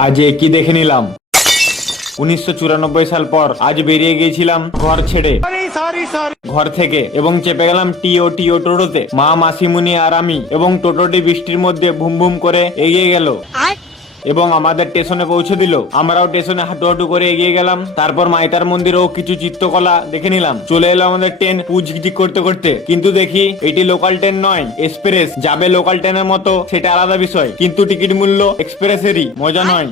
আজ কি দেখে নিলাম। 1994 সাল পর আজ বেরিয়ে গিয়েছিলাম ঘর ছেড়ে, ঘর থেকে, এবং চেপে গেলাম টিও টিও টোটোতে। মা, মাসিমুনি আর আমি, এবং টোটোটি বৃষ্টির মধ্যে ভুম ভুম করে এগিয়ে গেল এবং আমাদের স্টেশনে পৌঁছে দিল। আমরাও স্টেশনে হাঁটু হাঁটু করে এগিয়ে গেলাম। তারপর মাইতার মন্দির ও কিছু চিত্রকলা দেখে নিলাম। চলে এলো আমাদের ট্রেন পুঝিক করতে করতে, কিন্তু দেখি এটি লোকাল ট্রেন নয়, এক্সপ্রেস যাবে লোকাল ট্রেনের মতো, সেটা আলাদা বিষয়, কিন্তু টিকিট মূল্য এক্সপ্রেসেরই, মজা নয়।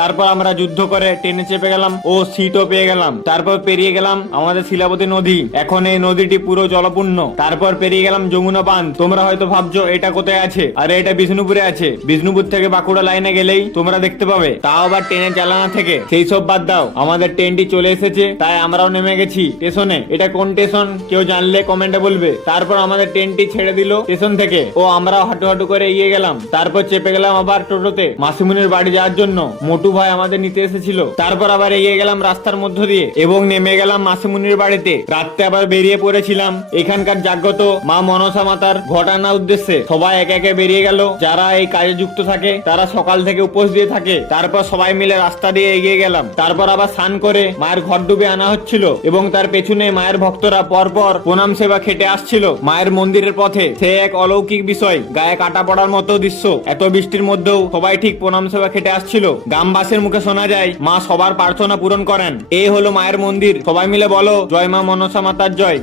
তারপর আমরা যুদ্ধ করে ট্রেনে চেপে গেলাম ও সিটও পেয়ে গেলাম। তারপর পেরিয়ে গেলাম আমাদের শিলাবতী নদী, এখন এই নদীটি পুরো জলপূর্ণ। তারপর পেরিয়ে গেলাম যমুনা বাঁধ। তোমরা হয়তো ভাবছো এটা কোথায় আছে, আরে এটা বিষ্ণুপুরে আছে। বিষ্ণুপুর থেকে বাঁকুড়া লাইনে গেলেই তোমরা দেখতে পাবে, তাও আবার ট্রেনের চালানা থেকে। সেই সব বাদ দাও, আমাদের ট্রেনটি চলে এসেছে, তাই আমরাও নেমে গেছি স্টেশনে। এটা কোন স্টেশন কেউ জানলে কমেন্টে বলবে। তারপর আমাদের ট্রেনটি ছেড়ে দিল স্টেশন থেকে ও আমরাও হাঁটু হাঁটু করে এগিয়ে গেলাম। তারপর চেপে গেলাম আবার টোটোতে মাসিমুনির বাড়ি যাওয়ার জন্য। মোটু ভাই আমাদের নিতে এসেছিল। তারপর আবার এগিয়ে গেলাম রাস্তার মধ্য দিয়ে এবং নেমে গেলাম মাসিমুনির বাড়িতে। রাত্রে আবার বেরিয়ে পড়েছিলাম এখানকার জাগ্রত মা মনসা মাতার ঘটানোর উদ্দেশ্যে। সবাই একে একে বেরিয়ে গেল, যারা এই কাজে যুক্ত থাকে তারা সকাল থেকে উপোস দিয়ে থাকে। তারপর সবাই মিলে রাস্তা দিয়ে এগিয়ে গেলাম। তারপর আবার স্নান করে মায়ের ঘর ডুবে আনা হচ্ছিল এবং তার পেছনে মায়ের ভক্তরা পরপর প্রণাম সেবা খেটে আসছিল মায়ের মন্দিরের পথে। সে এক অলৌকিক বিষয়, গায়ে কাটা পড়ার মতো দৃশ্য। এত বৃষ্টির মধ্যেও সবাই ঠিক প্রণাম সেবা খেটে আসছিল। গ্রামবাসীর মুখে শোনা যায় মা সবার প্রার্থনা পূরণ করেন। এই হলো মায়ের মন্দির। সবাই মিলে বলো জয় মা মনসা মাতার জয়।